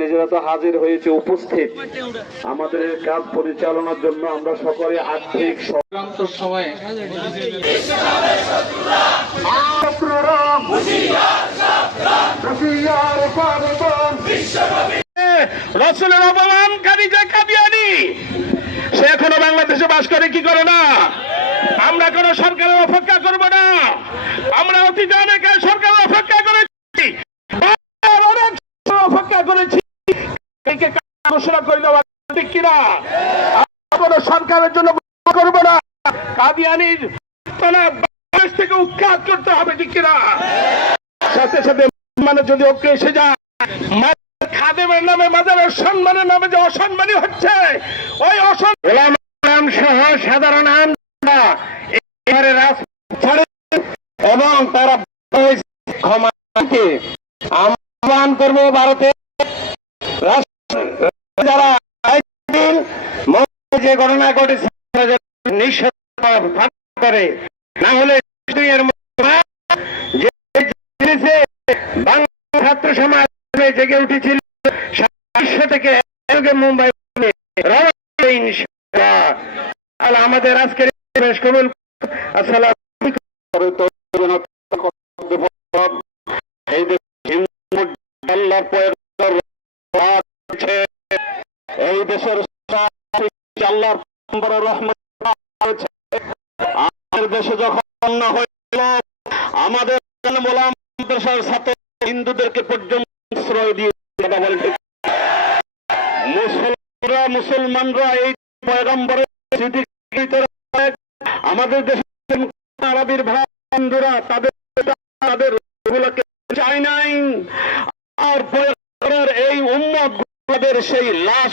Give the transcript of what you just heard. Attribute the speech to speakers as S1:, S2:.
S1: নিজেরা তো হাজির হয়েছে উপস্থিত। আমাদের কাজ পরিচালনার জন্য আমরা সকলে আর্থিক
S2: সময়ে
S1: রসুলের অপমানকারী যে কাদিয়ানি সে এখনও বাংলাদেশে বাস করে কি করে না? আমরা কোন সরকারের অপেক্ষা করব না। আমরা অতীতে অনেক সরকারের অপেক্ষা করেছি আর অনেক অপেক্ষা করেছি ঘোষণা কিনা সরকারের জন্য করব না। কাদিয়ানির বাংলাদেশ থেকে উৎখাত করতে হবে ঠিক কিনা? সাথে সাথে মানে যদি ওকে এসে যায় খাদেমের নামে সম্মানের নামে যে অসম্মানী হচ্ছে, ওই অসম্মান সহ সাধারণ এবং তারা ক্ষমাকে আহ্বান করব ভারতে রাষ্ট্র- যে ঘটনা ঘটেছে করে। না হলে বাংলা ছাত্র সমাজ জেগে উঠেছিল বিশ্ব থেকে মুম্বাই আমাদের আজকের আসসালাম এই এই দেশের আল্লাহর আমাদের দেশে যখন বন্যা হয়েছিল আমাদের মোলাম সাথে হিন্দুদেরকে পর্যন্ত আশ্রয় দিয়ে মুসলমানরা মুসলমানরা এই পয়গম্বরের আমাদের দেশের আরবির ভাই, হিন্দুরা তাদের তাদের এগুলোকে চায় নাই। আর এই উম্মত সেই লাশ